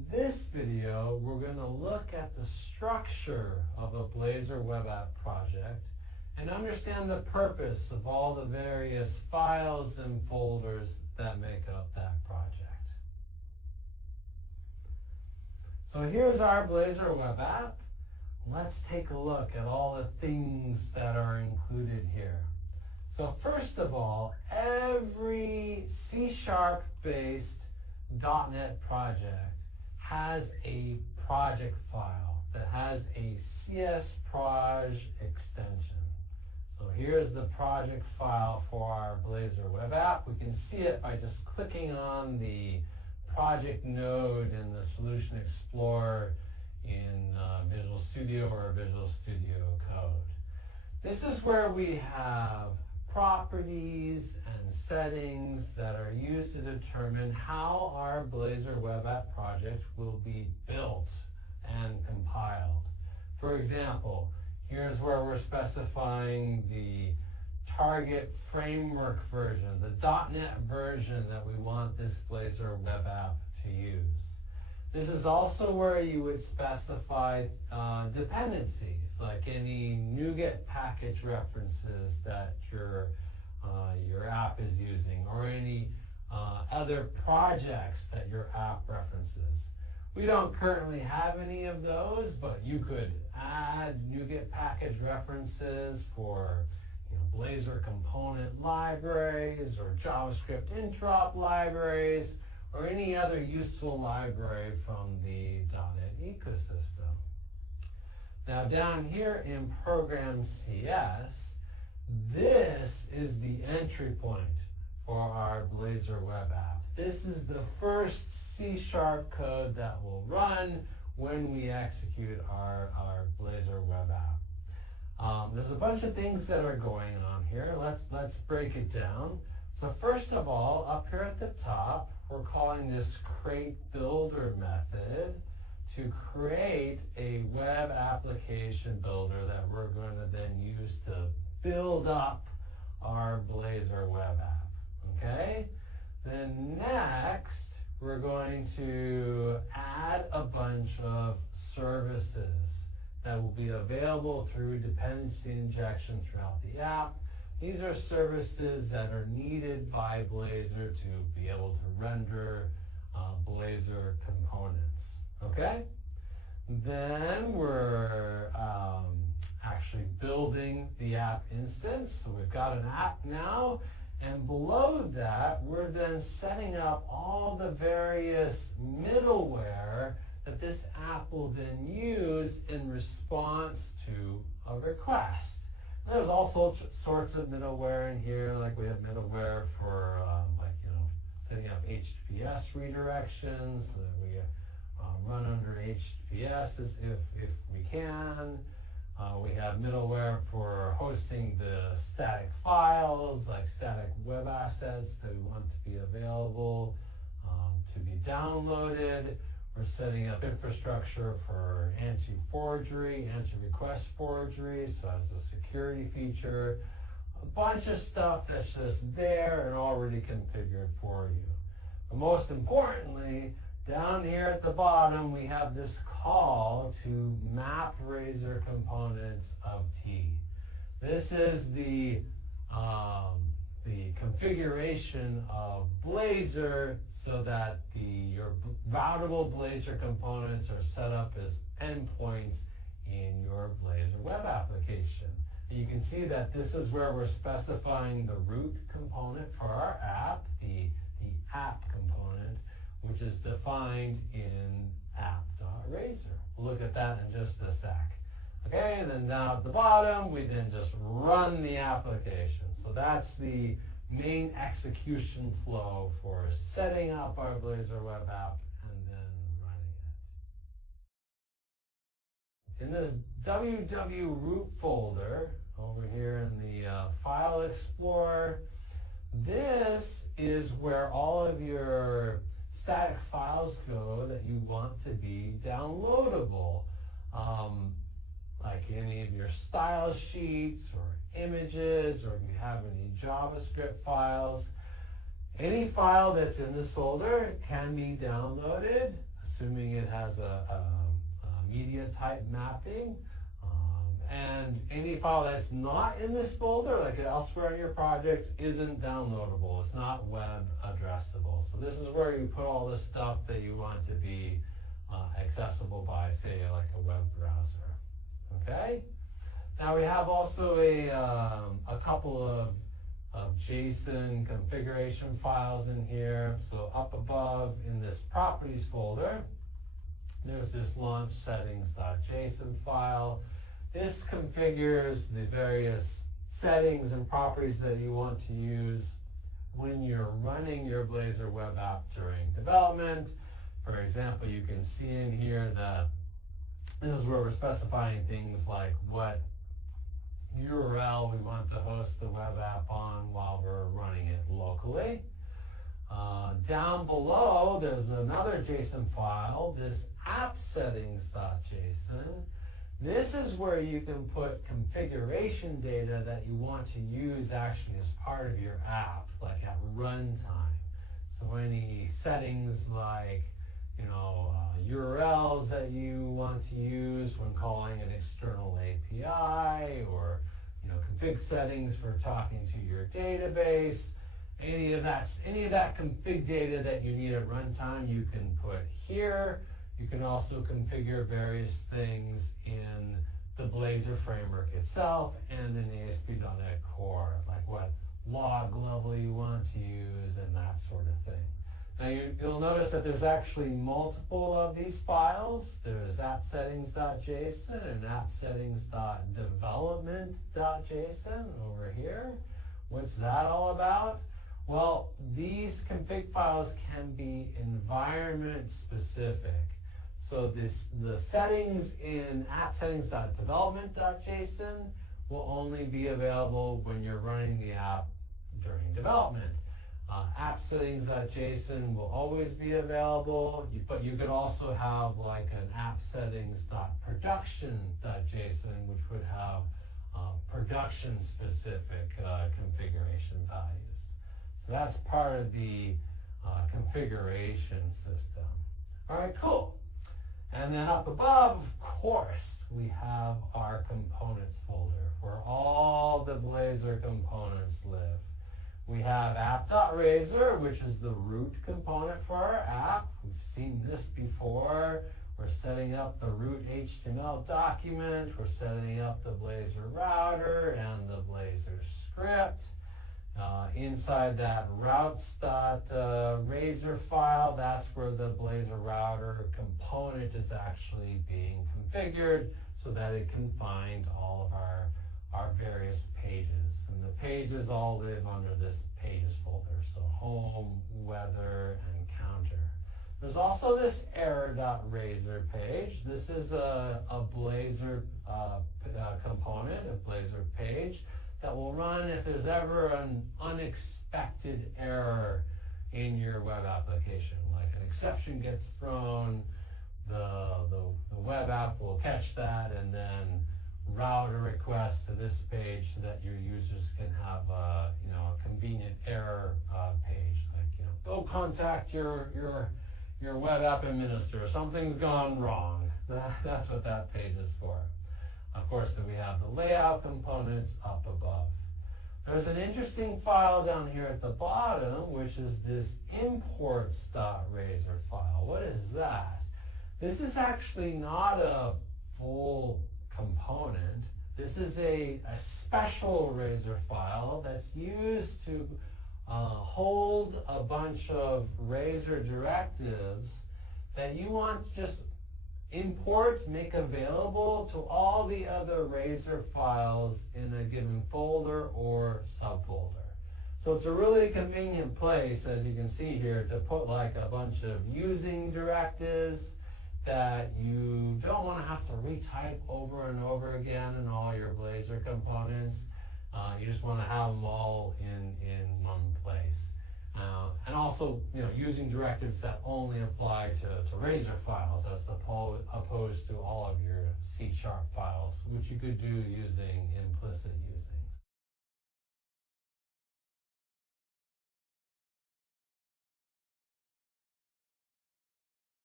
In this video, we're going to look at the structure of a Blazor web app project and understand the purpose of all the various files and folders that make up that project. So here's our Blazor web app. Let's take a look at all the things that are included here. So first of all, every C#-based .NET project has a project file that has a csproj extension. So here's the project file for our Blazor web app. We can see it by just clicking on the project node in the Solution Explorer in Visual Studio or Visual Studio Code. This is where we have properties and settings that are used to determine how our Blazor web app project will be built and compiled. For example, here's where we're specifying the target framework version, the .NET version that we want this Blazor web app to use. This is also where you would specify dependencies, like any NuGet package references that your app is using, or any other projects that your app references. We don't currently have any of those, but you could add NuGet package references for Blazor component libraries or JavaScript interop libraries, or any other useful library from the .NET ecosystem. Now down here in Program CS, this is the entry point for our Blazor web app. This is the first C# code that will run when we execute our Blazor web app. There's a bunch of things that are going on here. Let's break it down. So first of all, up here at the top, we're calling this create builder method to create a web application builder that we're going to then use to build up our Blazor web app. Okay? Then next, we're going to add a bunch of services that will be available through dependency injection throughout the app. These are services that are needed by Blazor to be able to render Blazor components. Okay? Then we're actually building the app instance. So we've got an app now, and below that, we're then setting up all the various middleware that this app will then use in response to a request. There's all sorts of middleware in here, like we have middleware for setting up HTTPS redirections so that we run under HTTPS if we can. We have middleware for hosting the static files, like static web assets that we want to be available to be downloaded. We're setting up infrastructure for anti-forgery, anti-request forgery, so as a security feature. A bunch of stuff that's just there and already configured for you. But most importantly, down here at the bottom, we have this call to map Razor components of T. This is the configuration of Blazor so that your routable Blazor components are set up as endpoints in your Blazor web application. And you can see that this is where we're specifying the root component for our app, the app component, which is defined in app.razor. We'll look at that in just a sec. Okay, and then down at the bottom, we then just run the application. So that's the main execution flow for setting up our Blazor web app and then running it. In this www root folder over here in the File Explorer, this is where all of your static files go that you want to be downloadable. Like any of your style sheets or images, or if you have any JavaScript files. Any file that's in this folder can be downloaded, assuming it has a media type mapping. And any file that's not in this folder, like elsewhere in your project, isn't downloadable. It's not web addressable. So this is where you put all the stuff that you want to be accessible by, say, like a web browser. Okay? Now we have also a couple of JSON configuration files in here. So up above in this properties folder, there's this launch settings.json file. This configures the various settings and properties that you want to use when you're running your Blazor web app during development. For example, you can see in here that this is where we're specifying things like what URL we want to host the web app on while we're running it locally. Down below, there's another JSON file, this app settings.json. This is where you can put configuration data that you want to use actually as part of your app, like at runtime. So any settings like, URLs that you want to use when calling an external API, or config settings for talking to your database. Any of that config data that you need at runtime, you can put here. You can also configure various things in the Blazor framework itself and in ASP.NET Core, like what log level you want to use and that sort of thing. Now you'll notice that there's actually multiple of these files. There's appsettings.json and appsettings.development.json over here. What's that all about? Well, these config files can be environment specific. So the settings in appsettings.development.json will only be available when you're running the app during development. Appsettings.json will always be available, but you could also have like an appsettings.production.json, which would have production-specific configuration values. So that's part of the configuration system. All right, cool. And then up above, of course, we have our components folder where all the Blazor components live. We have app.razor, which is the root component for our app. We've seen this before. We're setting up the root HTML document. We're setting up the Blazor router and the Blazor script. Inside that routes.razor file, that's where the Blazor router component is actually being configured so that it can find all of our various pages. And the pages all live under this pages folder, so home, weather, and counter. There's also this error.razor page. This is a Blazor component, a Blazor page, that will run if there's ever an unexpected error in your web application. Like an exception gets thrown, the web app will catch that and then route a request to this page so that your users can have a convenient error page. Like, go contact your web app administrator. Something's gone wrong. That's what that page is for. Of course, then we have the layout components up above. There's an interesting file down here at the bottom, which is this imports.razor file. What is that? This is actually not a full component. This is a special Razor file that's used to hold a bunch of Razor directives that you want to just import, make available to all the other Razor files in a given folder or subfolder. So it's a really convenient place, as you can see here, to put like a bunch of using directives that you don't want to have to retype over and over again in all your Blazor components. You just want to have them all in one place. And also, using directives that only apply to Razor files as opposed to all of your C# files, which you could do using implicit using.